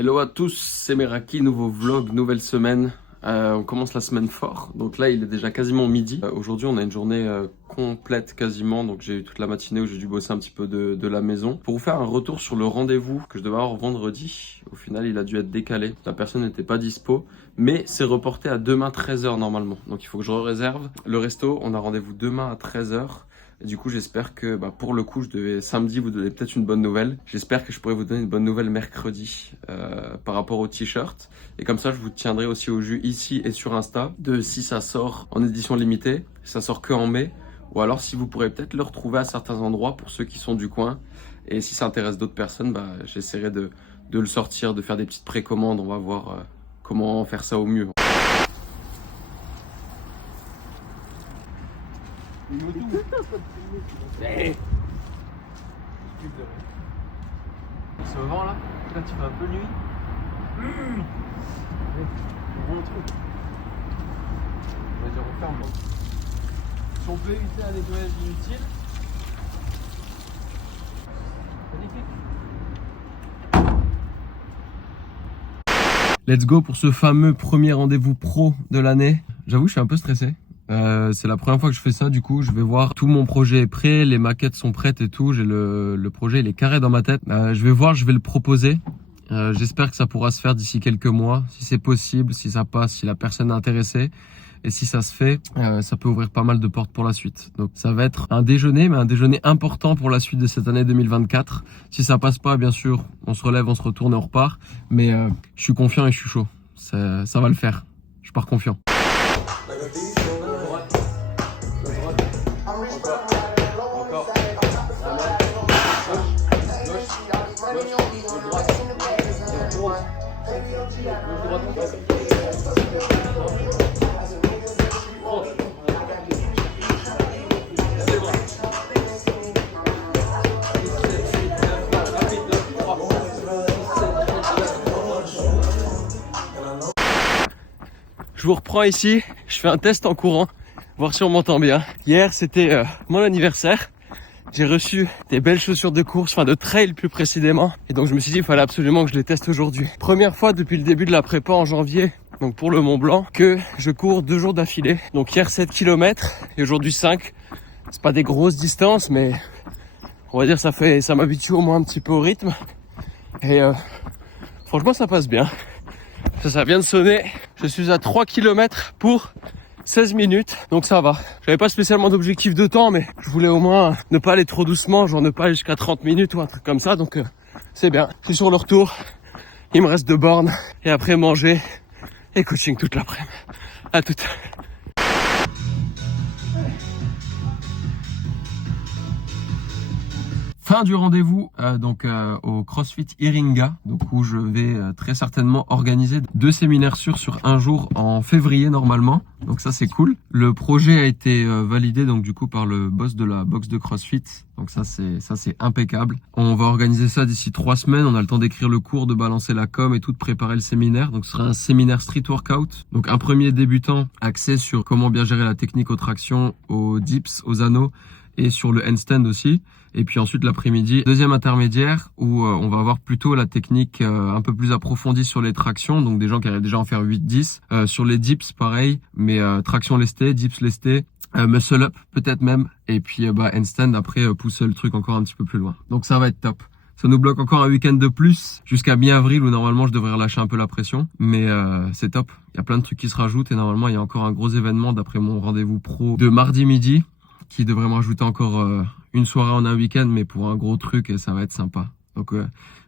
Hello à tous, c'est Meraki, nouveau vlog, nouvelle semaine. On commence la semaine fort, donc là il est déjà quasiment midi. Aujourd'hui on a une journée complète quasiment, donc j'ai eu toute la matinée où j'ai dû bosser un petit peu de la maison. Pour vous faire un retour sur le rendez-vous que je devais avoir vendredi, au final il a dû être décalé, la personne n'était pas dispo, mais c'est reporté à demain 13h normalement. Donc il faut que je réserve le resto, on a rendez-vous demain à 13h. Et du coup, j'espère que pour le coup, je devais samedi vous donner peut-être une bonne nouvelle. J'espère que je pourrai vous donner une bonne nouvelle mercredi par rapport au t-shirt. Et comme ça, je vous tiendrai aussi au jus ici et sur Insta de si ça sort en édition limitée, si ça sort que en mai, ou alors si vous pourrez peut-être le retrouver à certains endroits pour ceux qui sont du coin. Et si ça intéresse d'autres personnes, j'essaierai de le sortir, de faire des petites précommandes. On va voir comment faire ça au mieux. Hey. C'est au vent là. Là tu fais un peu nuit. Bon truc. Vas-y, referme. Si on peut éviter un nettoyage inutile. Magnifique. Let's go pour ce fameux premier rendez-vous pro de l'année. J'avoue, je suis un peu stressé. C'est la première fois que je fais ça, du coup je vais voir, tout mon projet est prêt, les maquettes sont prêtes et tout, j'ai le projet il est carré dans ma tête. Je vais voir, je vais le proposer, j'espère que ça pourra se faire d'ici quelques mois, si c'est possible, si ça passe, si la personne est intéressée. Et si ça se fait, ça peut ouvrir pas mal de portes pour la suite. Donc ça va être un déjeuner, mais un déjeuner important pour la suite de cette année 2024. Si ça passe pas, bien sûr, on se relève, on se retourne et on repart. Mais je suis confiant et je suis chaud, ça va le faire, je pars confiant. Je vous reprends ici, je fais un test en courant, voir si on m'entend bien. Hier c'était mon anniversaire, j'ai reçu des belles chaussures de course, enfin de trail plus précisément. Et donc je me suis dit il fallait absolument que je les teste aujourd'hui. Première fois depuis le début de la prépa en janvier, donc pour le Mont Blanc, que je cours 2 jours d'affilée. Donc hier 7 km et aujourd'hui 5. C'est pas des grosses distances mais on va dire ça m'habitue au moins un petit peu au rythme. Et franchement ça passe bien. Ça vient de sonner, je suis à 3 km pour 16 minutes, donc ça va. J'avais pas spécialement d'objectif de temps, mais je voulais au moins ne pas aller trop doucement, genre ne pas aller jusqu'à 30 minutes ou un truc comme ça, donc c'est bien. Je suis sur le retour, il me reste 2 bornes, et après manger et coaching toute l'après-midi. À toute. Fin du rendez-vous au CrossFit Iringa, donc où je vais très certainement organiser 2 séminaires sur un jour en février normalement. Donc ça c'est cool. Le projet a été validé donc du coup par le boss de la box de CrossFit. Donc ça c'est impeccable. On va organiser ça d'ici 3 semaines. On a le temps d'écrire le cours, de balancer la com et tout, de préparer le séminaire. Donc ce sera un séminaire street workout. Donc un premier débutant axé sur comment bien gérer la technique aux tractions, aux dips, aux anneaux et sur le handstand aussi. Et puis ensuite l'après-midi, deuxième intermédiaire où on va avoir plutôt la technique un peu plus approfondie sur les tractions, donc des gens qui arrivent déjà à en faire 8-10. Sur les dips pareil, mais traction lestée, dips lestés, muscle up peut-être même, et puis handstand après pousser le truc encore un petit peu plus loin. Donc ça va être top. Ça nous bloque encore un week-end de plus jusqu'à mi-avril où normalement je devrais relâcher un peu la pression, mais c'est top. Il y a plein de trucs qui se rajoutent et normalement il y a encore un gros événement d'après mon rendez-vous pro de mardi midi qui devrait me rajouter encore une soirée en un week-end, mais pour un gros truc, et ça va être sympa. Donc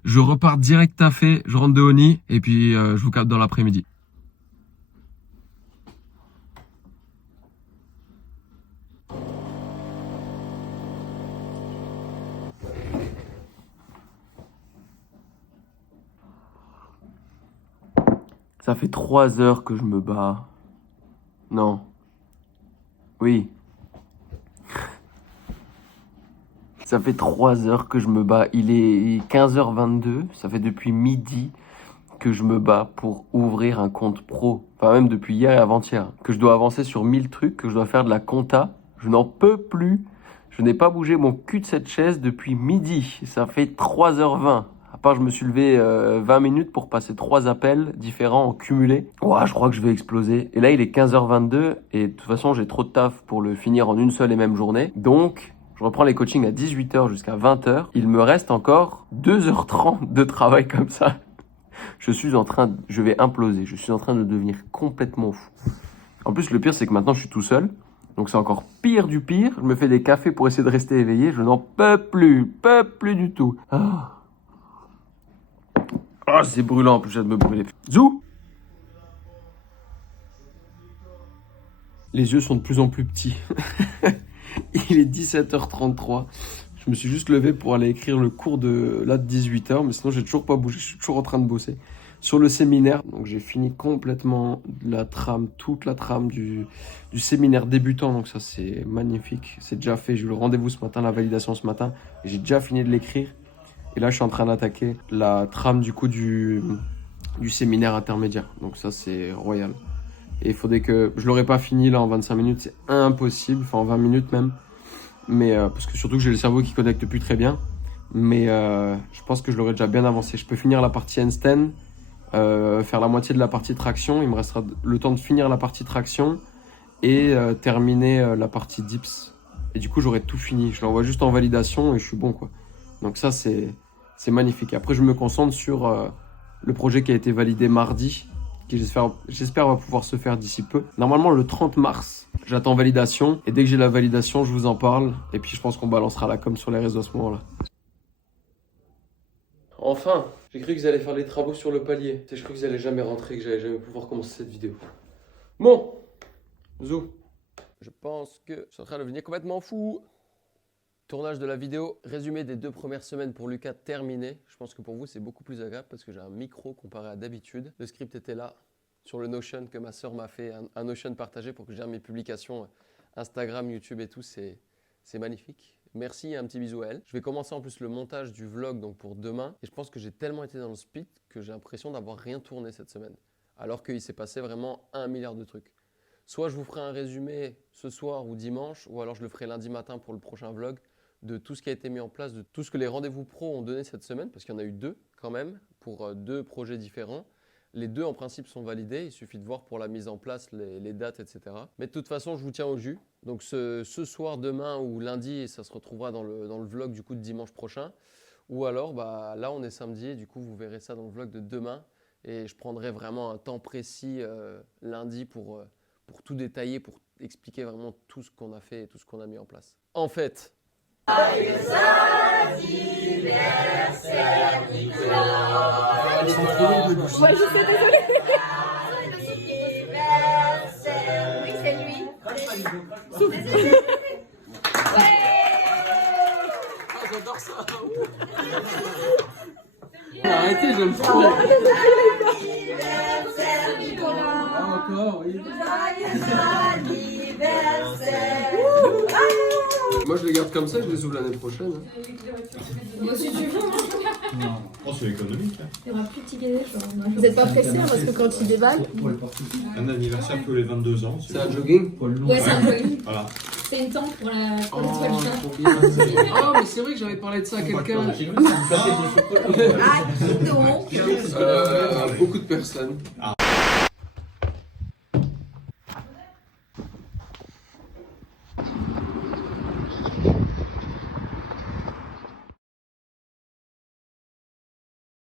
je repars direct taffer, je rentre de Oni, et puis je vous capte dans l'après-midi. Ça fait 3 heures que je me bats. Non. Oui. Ça fait 3 heures que je me bats. Il est 15h22. Ça fait depuis midi que je me bats pour ouvrir un compte pro. Enfin, même depuis hier et avant-hier. Que je dois avancer sur 1000 trucs, que je dois faire de la compta. Je n'en peux plus. Je n'ai pas bougé mon cul de cette chaise depuis midi. Ça fait 3h20. À part, je me suis levé 20 minutes pour passer 3 appels différents en cumulé. Ouah, je crois que je vais exploser. Et là, il est 15h22 et de toute façon, j'ai trop de taf pour le finir en une seule et même journée. Donc, je reprends les coachings à 18h jusqu'à 20h. Il me reste encore 2h30 de travail comme ça. Je vais imploser. Je suis en train de devenir complètement fou. En plus, le pire, c'est que maintenant, je suis tout seul. Donc, c'est encore pire du pire. Je me fais des cafés pour essayer de rester éveillé. Je n'en peux plus du tout. Ah, c'est brûlant. En plus, j'ai de me brûler. Zou! Les yeux sont de plus en plus petits. Il est 17h33. Je me suis juste levé pour aller écrire le cours de 18h, mais sinon j'ai toujours pas bougé, je suis toujours en train de bosser. Sur le séminaire, donc j'ai fini complètement toute la trame du séminaire débutant, donc ça c'est magnifique, c'est déjà fait. J'ai eu le rendez-vous ce matin, la validation ce matin, et j'ai déjà fini de l'écrire. Et là je suis en train d'attaquer la trame du coup du séminaire intermédiaire, donc ça c'est royal. Et il faudrait que je l'aurais pas fini là en 25 minutes, c'est impossible, enfin en 20 minutes même. Mais parce que surtout que j'ai le cerveau qui connecte plus très bien. Mais je pense que je l'aurais déjà bien avancé. Je peux finir la partie handstand, faire la moitié de la partie traction. Il me restera le temps de finir la partie traction et terminer la partie dips. Et du coup, j'aurai tout fini. Je l'envoie juste en validation et je suis bon, quoi. Donc ça, c'est magnifique. Après, je me concentre sur le projet qui a été validé mardi, qui j'espère va pouvoir se faire d'ici peu. Normalement, le 30 mars. J'attends validation et dès que j'ai la validation, je vous en parle. Et puis je pense qu'on balancera la com sur les réseaux à ce moment-là. Enfin, j'ai cru qu'ils allaient faire les travaux sur le palier. Je crois qu'ils allaient jamais rentrer, que j'allais jamais pouvoir commencer cette vidéo. Bon, Zou. Je pense que je suis en train de devenir complètement fou. Tournage de la vidéo, résumé des 2 premières semaines pour Lucas terminé. Je pense que pour vous, c'est beaucoup plus agréable parce que j'ai un micro comparé à d'habitude. Le script était là. Sur le Notion que ma sœur m'a fait, un Notion partagé pour que j'ai mes publications Instagram, YouTube et tout, c'est magnifique. Merci et un petit bisou à elle. Je vais commencer en plus le montage du vlog donc pour demain et je pense que j'ai tellement été dans le speed que j'ai l'impression d'avoir rien tourné cette semaine. Alors qu'il s'est passé vraiment 1 milliard de trucs. Soit je vous ferai un résumé ce soir ou dimanche, ou alors je le ferai lundi matin pour le prochain vlog de tout ce qui a été mis en place, de tout ce que les rendez-vous pro ont donné cette semaine, parce qu'il y en a eu 2 quand même, pour 2 projets différents. Les 2 en principe sont validés, il suffit de voir pour la mise en place les dates, etc. Mais de toute façon, je vous tiens au jus. Donc ce soir, demain ou lundi, ça se retrouvera dans le vlog du coup de dimanche prochain. Ou alors, là on est samedi et du coup vous verrez ça dans le vlog de demain. Et je prendrai vraiment un temps précis lundi pour tout détailler, pour expliquer vraiment tout ce qu'on a fait et tout ce qu'on a mis en place. En fait... Ouais, je sais, désolée. Oui, c'est lui. J'adore ça. Arrêtez, j'aime trop. Anniversaire, Nicolas. Encore, oui. Anniversaire. Moi, je les garde comme ça, je les ouvre l'année prochaine. Moi, si tu veux. Non, oh, c'est économique. Hein. Il y aura plus de tickets. Vous n'êtes pas pressés parce que quand il déballe. Un anniversaire tous les 22 ans. C'est un jogging. Ouais, c'est un jogging. Voilà. C'est une tente pour l'étoile du chat. Trop bien. Oh, mais c'est vrai que j'avais parlé de ça à quelqu'un. Ah, qui donc? Beaucoup de personnes.